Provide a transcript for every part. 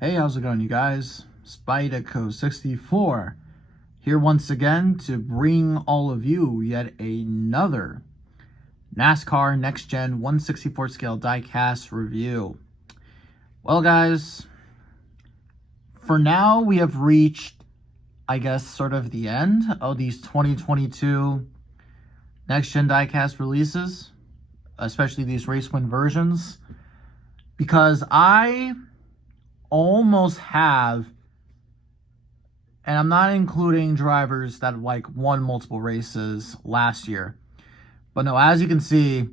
Hey, how's it going, you guys? Spydeco64 here once again to bring all of you yet another NASCAR Next Gen 164 scale diecast review. Well, guys, for now we have reached, I guess, sort of the end of these 2022 Next Gen diecast releases, especially these race win versions, because I almost have, and I'm not including drivers that won multiple races last year, but no, as you can see,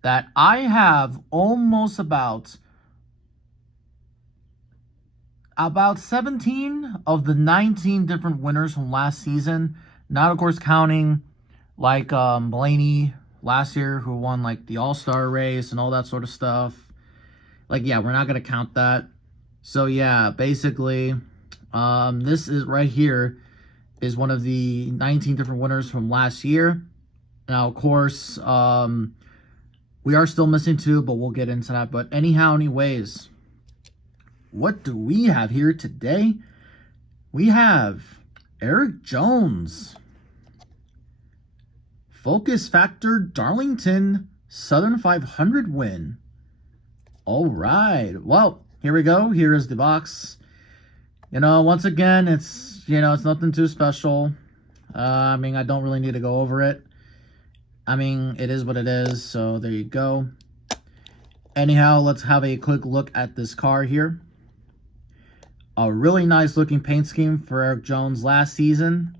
that I have almost about 17 of the 19 different winners from last season, not of course counting Blaney last year, who won the All-Star race and all that sort of stuff. Yeah, we're not gonna count that. So yeah, basically, this is right here is one of the 19 different winners from last year. Now, of course, we are still missing 2, but we'll get into that. But anyways, what do we have here today? We have Erik Jones, Focus Factor Darlington Southern 500 win. All right, well, here we go. Here is the box. Once again, it's nothing too special. I don't really need to go over it. It is what it is, so there you go. Anyhow, let's have a quick look at this car here. A really nice looking paint scheme for Erik Jones last season,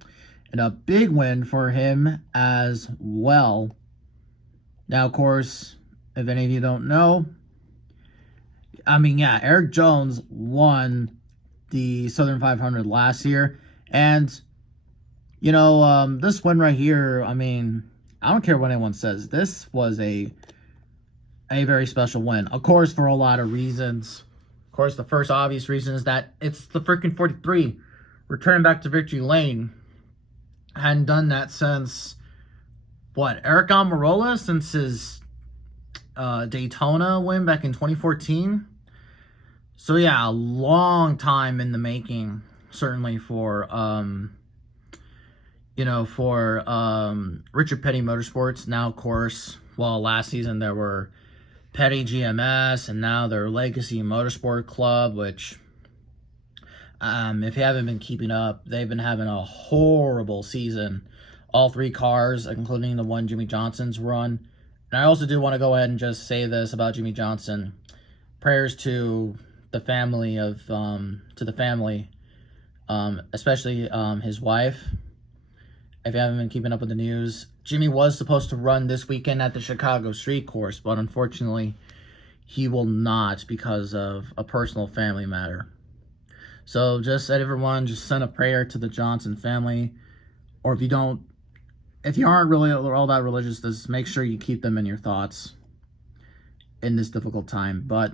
and a big win for him as well. Now, of course, if any of you don't know, Erik Jones won the Southern 500 last year. And, this win right here, I don't care what anyone says. This was a very special win. Of course, for a lot of reasons. Of course, the first obvious reason is that it's the freaking 43. Returning back to victory lane. Hadn't done that since, Erik Almirola, since his Daytona win back in 2014. So yeah, a long time in the making, certainly for Richard Petty Motorsports. Now, of course, last season there were Petty GMS, and now they're Legacy Motorsport Club, which, if you haven't been keeping up, they've been having a horrible season. All 3 cars, including the one Jimmy Johnson's run. And I also do want to go ahead and just say this about Jimmy Johnson. Prayers to the family especially his wife. If you haven't been keeping up with the news, Jimmy was supposed to run this weekend at the Chicago Street Course, but unfortunately he will not because of a personal family matter. So just everyone, just send a prayer to the Johnson family, or if you aren't really all that religious, just make sure you keep them in your thoughts in this difficult time. But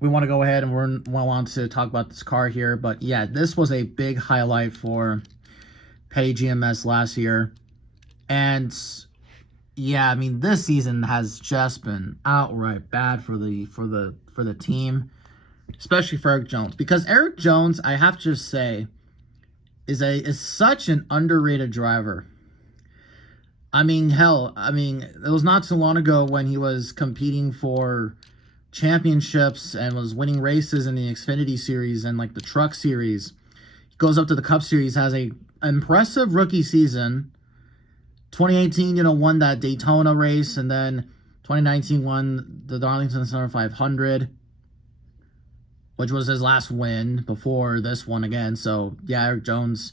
we want to go ahead and we want to talk about this car here. But yeah, this was a big highlight for Petty GMS last year. And yeah, this season has just been outright bad for the team, especially for Erik Jones, because Erik Jones, I have to just say, is such an underrated driver. It was not too long ago when he was competing for championships and was winning races in the Xfinity Series and the Truck Series. He goes up to the Cup Series, has a impressive rookie season. 2018, won that Daytona race, and then 2019 won the Darlington Southern 500, which was his last win before this one again. So yeah, Erik Jones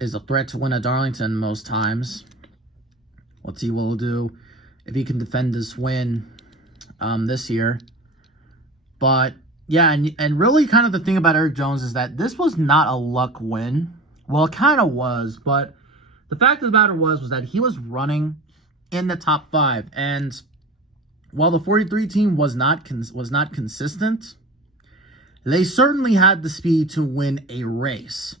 is a threat to win at Darlington most times. Let's see what he'll do if he can defend this win this year. But yeah, and really kind of the thing about Erik Jones is that this was not a luck win. Well, it kind of was, but the fact of the matter was that he was running in the top 5, and while the 43 team was not consistent, they certainly had the speed to win a race,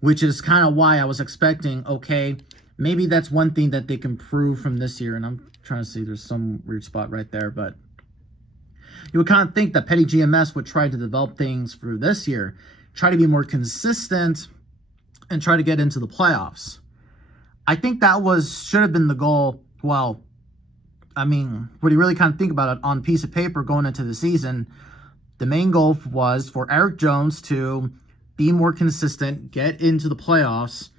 which is kind of why I was expecting, okay, maybe that's one thing that they can prove from this year. And I'm trying to see, there's some weird spot right there, but You would kind of think that Petty GMS would try to develop things for this year, try to be more consistent, and try to get into the playoffs. I think that should have been the goal. Well, I mean, when you really kind of think about it on a piece of paper going into the season, the main goal was for Erik Jones to be more consistent, get into the playoffs,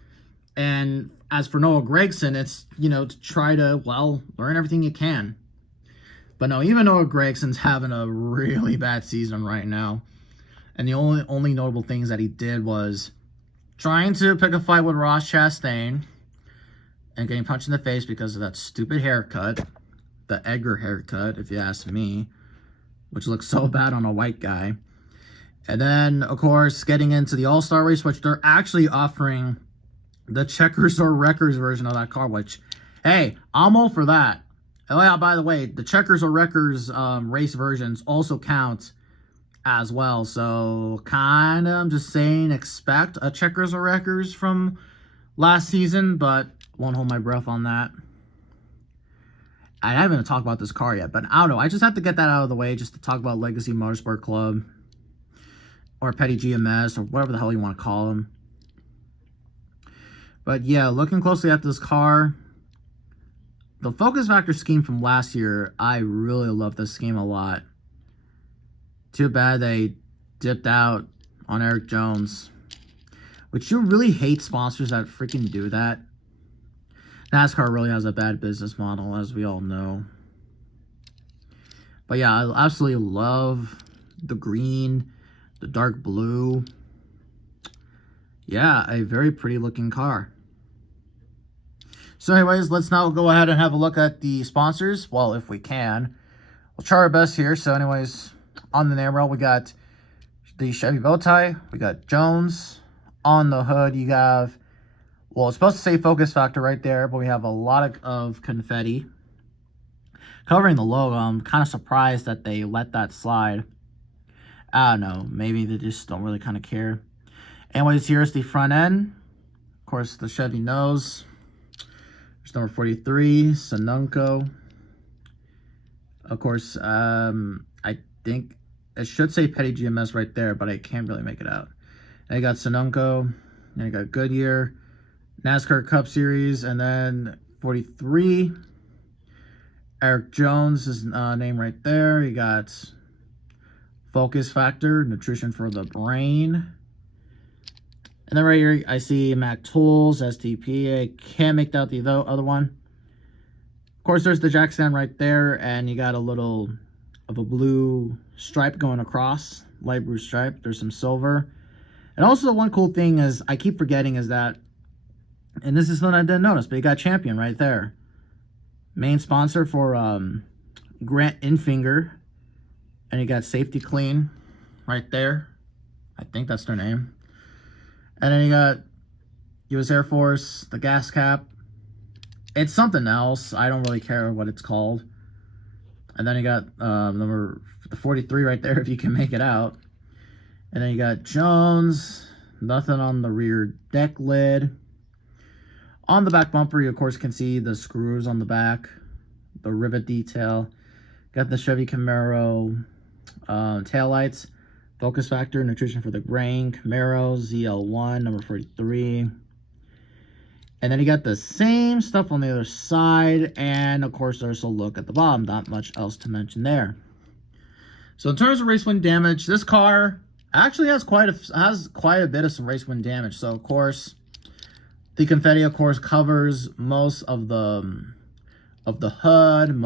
and as for Noah Gragson, it's, to try to, learn everything you can. But no, even Noah Gregson's having a really bad season right now. And the only notable things that he did was trying to pick a fight with Ross Chastain and getting punched in the face because of that stupid haircut, the Edgar haircut, if you ask me, which looks so bad on a white guy. And then, of course, getting into the All-Star race, which they're actually offering the Checkers or Wreckers version of that car, which, hey, I'm all for that. Oh, yeah, by the way, the Checkers or Wreckers race versions also count as well. So, kind of, I'm just saying, expect a Checkers or Wreckers from last season, but won't hold my breath on that. I haven't even talked about this car yet, but I don't know. I just have to get that out of the way just to talk about Legacy Motorsport Club or Petty GMS or whatever the hell you want to call them. But yeah, looking closely at this car, the Focus Factor scheme from last year, I really love this scheme a lot. Too bad they dipped out on Erik Jones. Which you really hate sponsors that freaking do that. NASCAR really has a bad business model, as we all know. But yeah, I absolutely love the green, the dark blue. Yeah, a very pretty looking car. So anyways, let's now go ahead and have a look at the sponsors. Well, if we can. We'll try our best here. So anyways, on the name rail, we got the Chevy bow tie. We got Jones. On the hood, you have, well, it's supposed to say Focus Factor right there, but we have a lot of confetti covering the logo. I'm kind of surprised that they let that slide. I don't know. Maybe they just don't really kind of care. Anyways, here's the front end. Of course, the Chevy nose. There's number 43, Sonunco. Of course, I think it should say Petty GMS right there, but I can't really make it out. And you got Sonunco, and you got Goodyear, NASCAR Cup Series, and then 43. Erik Jones' name right there. You got Focus Factor, Nutrition for the Brain. And then right here, I see Mac Tools, STP. I can't make out the other one. Of course, there's the jack stand right there, and you got a little of a blue stripe going across, light blue stripe. There's some silver. And also, the one cool thing is, I keep forgetting, is that, and this is something I didn't notice, but you got Champion right there. Main sponsor for Grant Infinger. And you got Safety Clean right there. I think that's their name. And then you got U.S. Air Force, the gas cap. It's something else. I don't really care what it's called. And then you got the 43 right there, if you can make it out. And then you got Jones. Nothing on the rear deck lid. On the back bumper, you of course can see the screws on the back. The rivet detail. Got the Chevy Camaro taillights. Focus Factor, Nutrition for the Brain, Camaro, ZL1, number 43. And then you got the same stuff on the other side. And of course, there's a look at the bottom. Not much else to mention there. So in terms of race wind damage, this car actually has quite a bit of some race wind damage. So of course, the confetti of course covers most of the hood.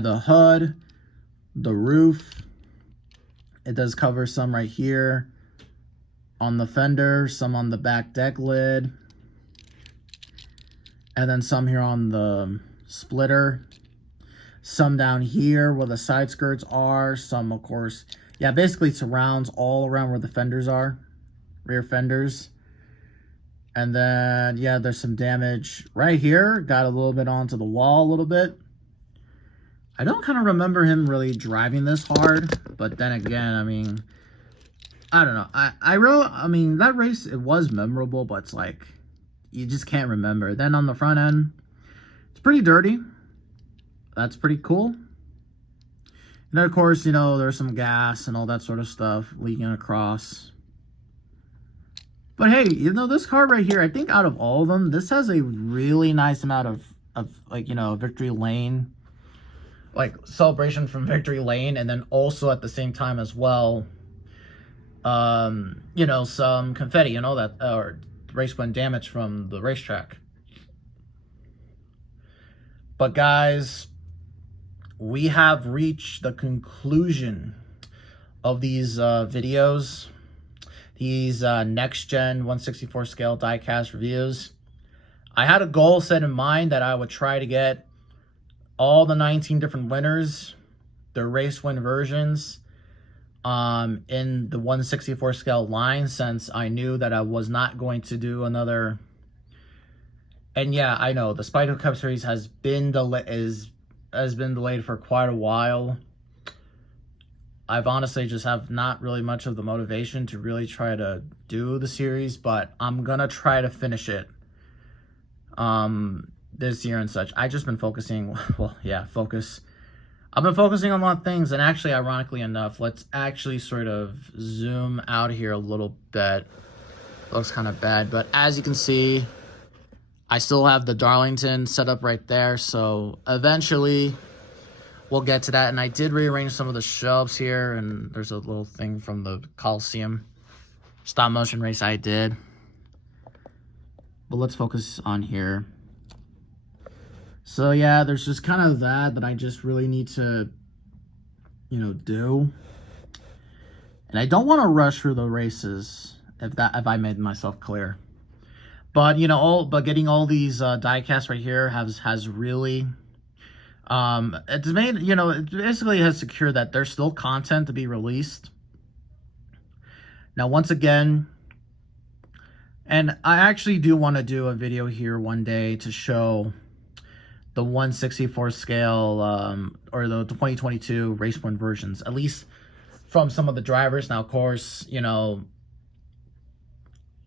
The hood. The roof, it does cover some right here on the fender, some on the back deck lid, and then some here on the splitter, some down here where the side skirts are, some of course, yeah, basically surrounds all around where the fenders are, rear fenders. And then, yeah, there's some damage right here, got a little bit onto the wall a little bit. I don't kind of remember him really driving this hard, but then again, I mean, I don't know. I mean, that race, it was memorable, but it's like, you just can't remember. Then on the front end, it's pretty dirty. That's pretty cool. And then, of course, you know, there's some gas and all that sort of stuff leaking across. But hey, you know, this card right here, I think out of all of them, this has a really nice amount of like, you know, victory lane, like celebration from victory lane, and then also at the same time as well, you know, some confetti and all that, or race win damage from the racetrack. But guys, we have reached the conclusion of these videos. These next-gen 1/64 scale diecast reviews. I had a goal set in mind that I would try to get all the 19 different winners, their race win versions, in the 1/64 scale line, since I knew that I was not going to do another. And yeah, I know the Spyder Cup Series has been delayed for quite a while. I've honestly just have not really much of the motivation to really try to do the series, but I'm gonna try to finish it this year and such. I've just been focusing, well, yeah, I've been focusing on a lot of things, and actually, ironically enough, let's actually sort of zoom out here a little bit. Looks kind of bad, but as you can see, I still have the Darlington set up right there, so eventually we'll get to that. And I did rearrange some of the shelves here, and there's a little thing from the Coliseum stop motion race I did. But let's focus on here. So yeah, there's just kind of that I just really need to, you know, do. And I don't want to rush through the races, if I made myself clear. But you know, getting all these diecast right here has really it's made, you know, it basically has secured that there's still content to be released. Now, once again, and I actually do want to do a video here one day to show the 1/64 scale or the 2022 race win versions, at least from some of the drivers. Now, of course, you know,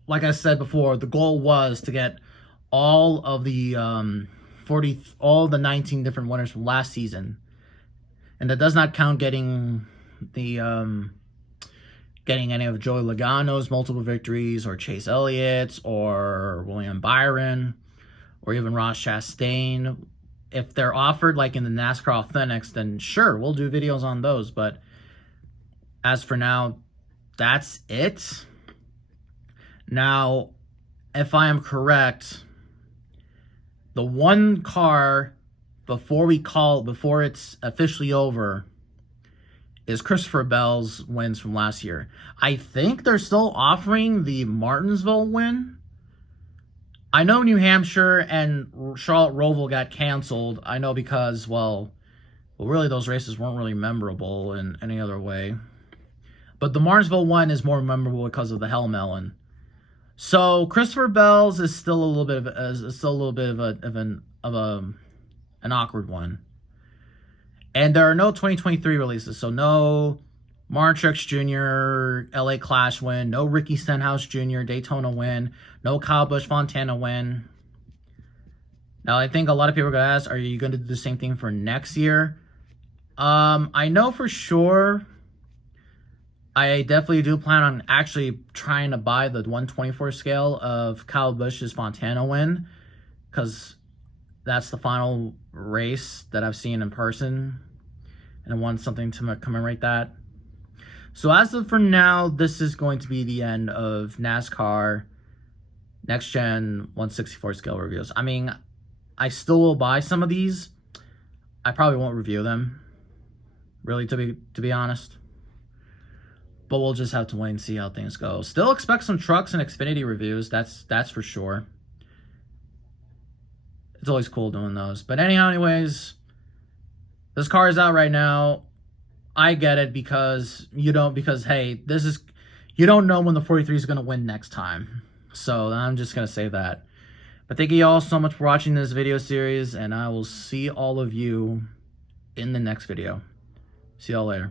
like I said before, the goal was to get all of the all the 19 different winners from last season, and that does not count getting the getting any of Joey Logano's multiple victories, or Chase Elliott's, or William Byron, or even Ross Chastain. If they're offered like in the NASCAR Authentics, then sure, we'll do videos on those. But as for now, that's it. Now, if I am correct, the one car before it's officially over is Christopher Bell's wins from last year. I think they're still offering the Martinsville win. I know New Hampshire and Charlotte Roval got canceled. I know because, well, really those races weren't really memorable in any other way. But the Martinsville one is more memorable because of the Hell Melon. So Christopher Bell's is still a little bit of an awkward one. And there are no 2023 releases, so no Martin Truex Jr. LA Clash win, no Ricky Stenhouse Jr. Daytona win, no Kyle Busch Fontana win. Now, I think a lot of people are going to ask, are you going to do the same thing for next year? I know for sure I definitely do plan on actually trying to buy the 1/24 scale of Kyle Busch's Fontana win, because that's the final race that I've seen in person, and I want something to commemorate that. So as of for now, this is going to be the end of NASCAR Next Gen 1/64 scale reviews. I mean, I still will buy some of these. I probably won't review them, really, to be honest. But we'll just have to wait and see how things go. Still expect some trucks and Xfinity reviews. That's for sure. It's always cool doing those. But anyways, this car is out right now. I get it because hey, you don't know when the 43 is going to win next time. So I'm just going to say that. But thank you all so much for watching this video series, and I will see all of you in the next video. See y'all later.